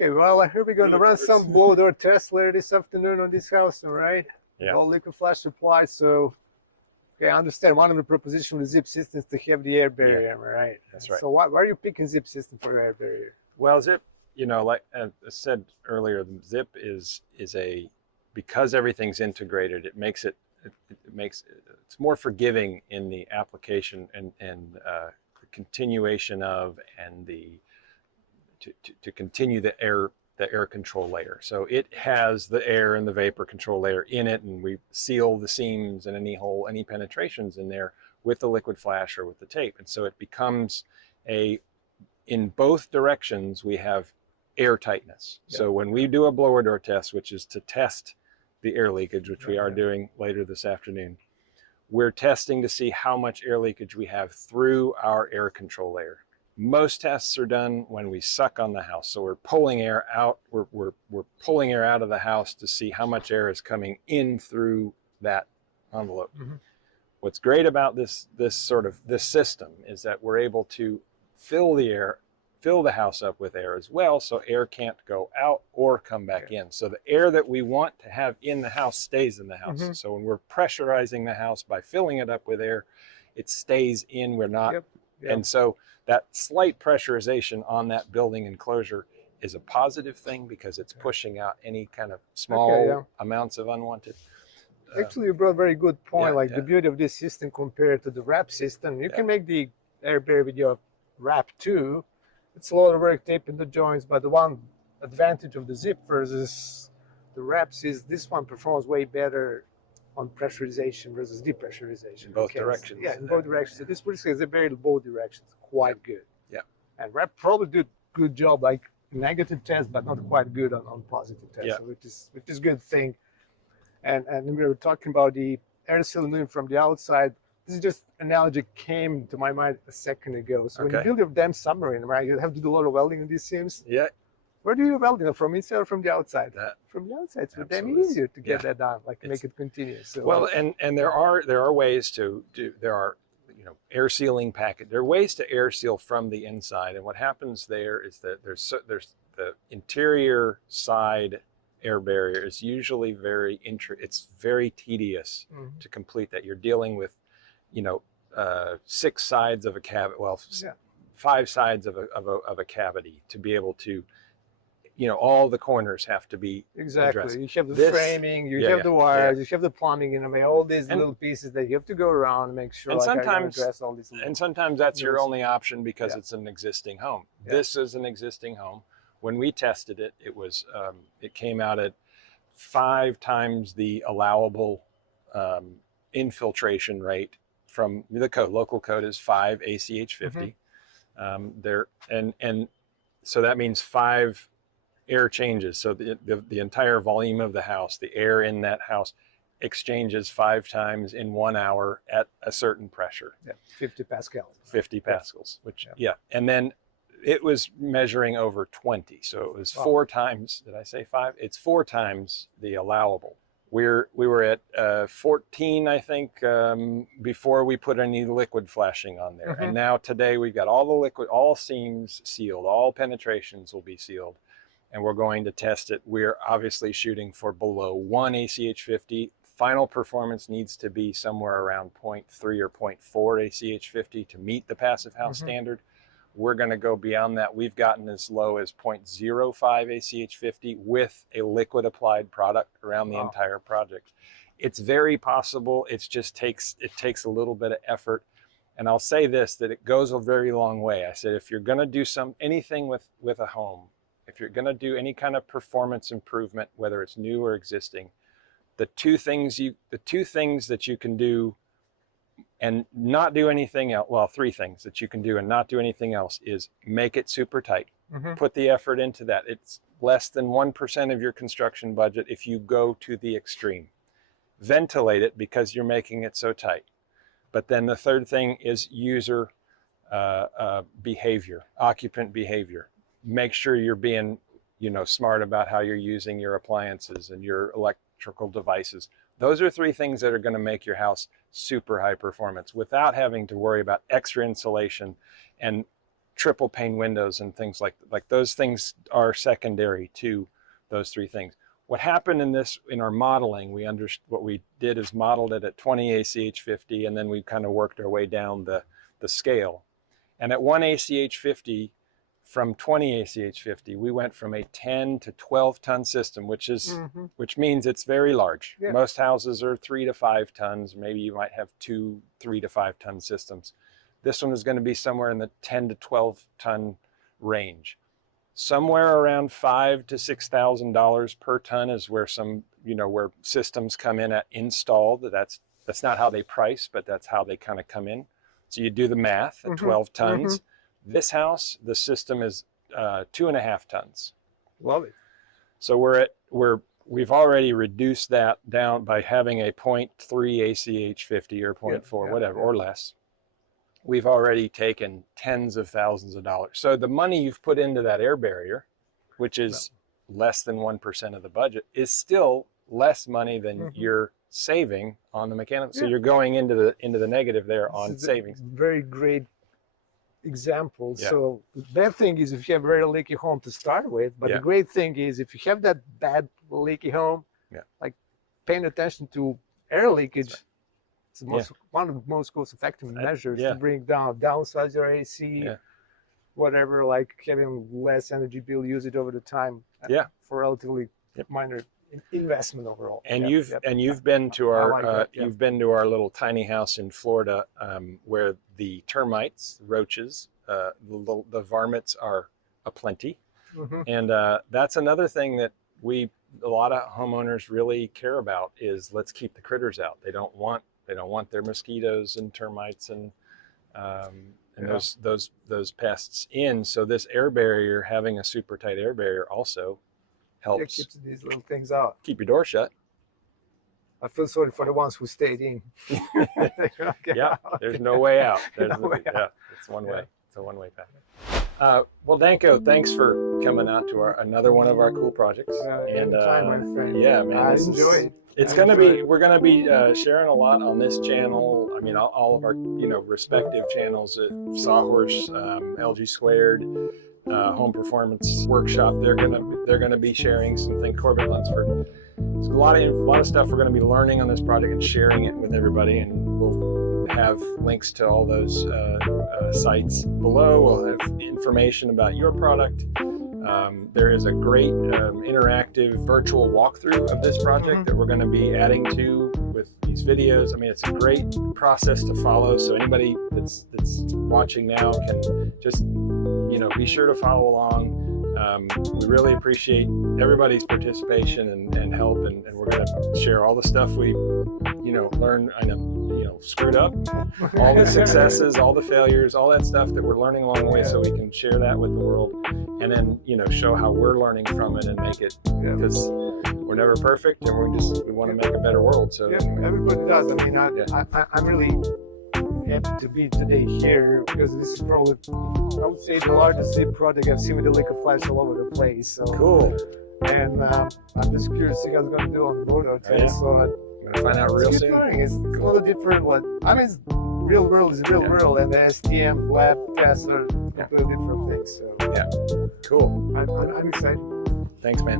Okay, well, I heard we're going to run some blow door tests later this afternoon on this house, all right? Yeah. No liquid flash supply, so okay, I understand one of the propositions with Zip Systems to have the air barrier, right? That's right. So why are you picking Zip System for your air barrier? Well, Zip, you know, like I said earlier, Zip is because everything's integrated, it's more forgiving in the application and the continuation of and to continue the air control layer. So it has the air and the vapor control layer in it, and we seal the seams and any penetrations in there with the liquid flash or with the tape. And so it becomes in both directions, we have air tightness. Yeah. So when we do a blower door test, which is to test the air leakage, which we are doing later this afternoon, we're testing to see how much air leakage we have through our air control layer. Most tests are done when we suck on the house. So we're pulling air out, we're pulling air out of the house to see how much air is coming in through that envelope. Mm-hmm. What's great about this system is that we're able to fill the house up with air as well, so air can't go out or come back in. So the air that we want to have in the house stays in the house. Mm-hmm. So when we're pressurizing the house by filling it up with air, it stays in, we're not. Yep. And so that slight pressurization on that building enclosure is a positive thing because it's pushing out any kind of small amounts of unwanted. Actually, you brought a very good point, the beauty of this system compared to the wrap system. You can make the air barrier with your wrap too. It's a lot of work taping the joints, but the one advantage of the Zip versus the wraps is this one performs way better on pressurization versus depressurization. In both directions. Yeah, in both directions. So this is a barrier in both directions. Quite good. Yeah. And wrap probably did a good job, like negative test, but not quite good on positive test, which is a good thing. And we were talking about the air cylinder from the outside. This is just an analogy came to my mind a second ago. So when you build your damn submarine, right, you have to do a lot of welding on these seams. Yeah. Where do you weld it? From inside or from the outside? From the outside. It's damn easier to get that done, make it continuous. So, well, and there are ways to do. There are air sealing packet. There are ways to air seal from the inside, and what happens there is that there's the interior side air barrier is usually it's very tedious to complete that. You're dealing with 6 sides of a cavity, 5 sides of a cavity to be able to, all the corners have to be addressed. You have the framing, you have the wires, you have the plumbing, all these little pieces that you have to go around and make sure. And address all these. And sometimes that's your only option because it's an existing home. Yeah. This is an existing home. When we tested it, it came out at 5 times the allowable infiltration rate from the code. Local code is 5 ACH 50. And so that means 5 air changes. So the entire volume of the house, the air in that house exchanges 5 times in 1 hour at a certain pressure. 50 pascals. 50 pascals, which and then it was measuring over 20. So it was 4 times, did I say 5? It's 4 times the allowable. We were at 14, I think, before we put any liquid flashing on there. And now today we've got all the liquid, all seams sealed, all penetrations will be sealed. And we're going to test it. We're obviously shooting for below 1 ACH 50. Final performance needs to be somewhere around 0.3 or 0.4 ACH 50 to meet the passive house standard. We're going to go beyond that. We've gotten as low as 0.05 ACH 50 with a liquid applied product around the entire project. It's very possible. It takes a little bit of effort. And I'll say this, that it goes a very long way. I said, if you're going to do anything with a home, if you're going to do any kind of performance improvement, whether it's new or existing, the two things that you can do and not do anything else, well, 3 things that you can do and not do anything else is make it super tight. Put the effort into that. It's less than 1% of your construction budget if you go to the extreme. Ventilate it because you're making it so tight. But then the third thing is user behavior, occupant behavior. Make sure you're being, smart about how you're using your appliances and your electrical devices. Those are 3 things that are going to make your house super high performance without having to worry about extra insulation and triple pane windows and things like those things are secondary to those three things. What happened in our modeling, what we did is modeled it at 20 ACH 50, and then we kind of worked our way down the scale. And at 1 ACH 50, from 20 ACH 50, we went from a 10 to 12 ton system, which means it's very large. Yeah. Most houses are 3 to 5 tons. Maybe you might have 2 3 to 5 ton systems. This one is going to be somewhere in the 10 to 12 ton range. Somewhere around $5,000 to $6,000 per ton is where some, where systems come in at installed. That's not how they price, but that's how they kind of come in. So you do the math at 12 tons. This house, the system is 2.5 tons. Love it. So we've already reduced that down by having a 0.3 ACH 50 or 0.4, whatever, or less. We've already taken tens of thousands of dollars. So the money you've put into that air barrier, which is less than 1% of the budget, is still less money than you're saving on the mechanical. So you're going into the negative there on savings. Very great example. Yeah. So the bad thing is if you have a very leaky home to start with, but the great thing is if you have that bad leaky home, like paying attention to air leakage. It's one of the most cost-effective measures to bring downsize your AC, whatever, like having less energy bill usage over the time for relatively minor investment overall. And you've been to our you've been to our little tiny house in Florida where the termites, roaches, the varmints are aplenty, and that's another thing that a lot of homeowners really care about is let's keep the critters out. They don't want their mosquitoes and termites and those pests in. So this air barrier, having a super tight air barrier, also helps keeps these little things out. Keep your door shut. I feel sorry for the ones who stayed in. There's no way out. It's one way. It's a one-way path. Well, Danko, thanks for coming out to another one of our cool projects. Anytime, my friend. Yeah, man. I enjoy it. We're gonna be sharing a lot on this channel. I mean, all of our respective channels at Sawhorse, LG Squared, Home Performance Workshop. They're gonna be sharing some things. Corbett Lunsford. There's a lot of stuff we're gonna be learning on this project and sharing it with everybody. And we'll have links to all those sites below. We'll have information about your product. There is a great interactive virtual walkthrough of this project that we're going to be adding to with these videos. I mean, it's a great process to follow. So anybody that's watching now can just, be sure to follow along. We really appreciate everybody's participation and help, and we're going to share all the stuff we, learn, screwed up, all the successes, all the failures, all that stuff that we're learning along the way, so we can share that with the world, and then show how we're learning from it and make it, because we're never perfect, and we want to make a better world. So everybody does. I mean, I'm really happy to be today here because this is probably, I would say, the largest zip project I've seen with the liquid flash all over the place. So cool. And I'm just curious to see how it's going to do on Moto too. So I'm gonna find out real soon. It's a little different. Real world is real world, and the STM lab tests are completely different things. So cool. I'm excited. Thanks, man.